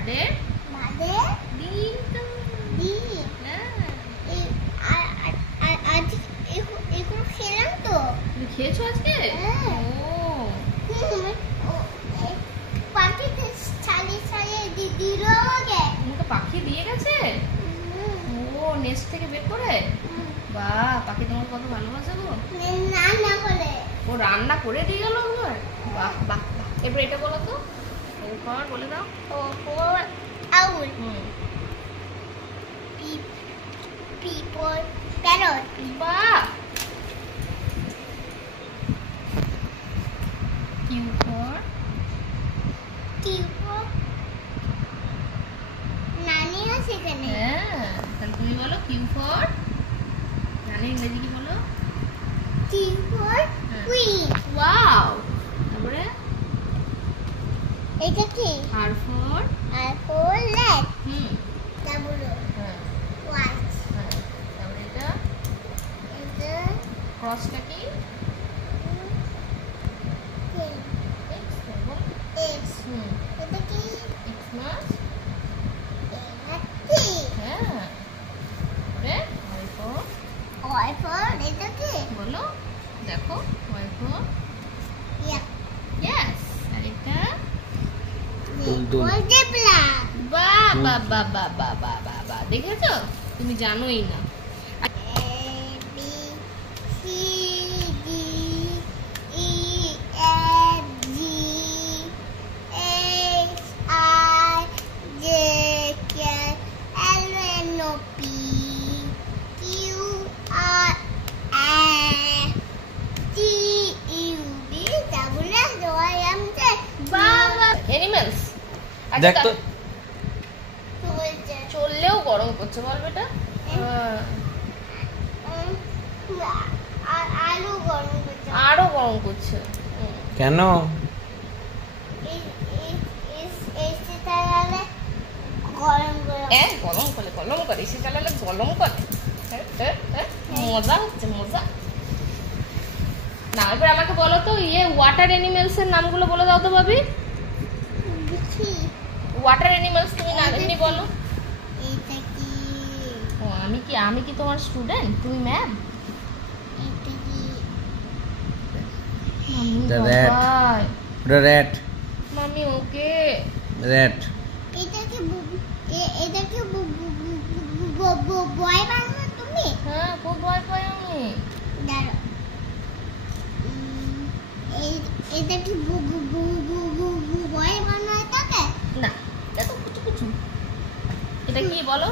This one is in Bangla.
বার্থডে ডিম তো তুমি খেয়েছো আজকে? পাখি দিয়ে গেছে? ও নেস্ট থেকে বের করে? বাহ, পাখি তোমার কত ভালোবাসে গো। ও রান্না করে দিয়ে গেল আমার। বাহ বাহ বাহ। এবার এটা বলো তো, এরপর বলে দাও। বাহ। নানি আছে এখানে। হ্যাঁ, তাহলে তুমি বলো কিউ ফর। নানি ইংরেজি কি বলো? Q for queen. ওয়াও। তারপরে এটা কি? আর ফর leg. তারপরে হ্যাঁ white. হ্যাঁ, তারপরে এটা ক্রসটা কি? X তারপর X. হুম, এটা কি? Xmas। এটা কি? হ্যাঁ, তারপরে Y for এটা কি? বলো, দেখো Y for Yeah. yes। আর এটা black. বাহ বাহ বাহ বাহ বাহ বাহ বাহ বাহ, দেখেছো? তুমি জানোই না। A B C D E F G H I J K L M N O P Q R S T U V W X Y and Z. বাবা অ্যানিমালস। দেখ তো। চললেও গরম করছে বল বেটা। আলু গরম করছে। আরো গরম করছে। কেন? গরম করে এসে চালালে গরম করে। মজা হচ্ছে মজা। না, এবার আমাকে বলো তো ওয়াটার অ্যানিমালস এর নামগুলো বলে দাও তো ভাবি। ওয়াটার অ্যানিমালস তুমি না এমনি বলো। ও আমি কি তোমার স্টুডেন্ট? তুমি ma'am? The rat. The rat. মামি ওকে। Rat. এটা কি বয় বানানো তুমি? হ্যাঁ, খুব ভয় পাই আমি। দাঁড়াও। এটা কি বয় বানায় থাকে? না, এটা তো কুচু কুচু। এটা কি বলো?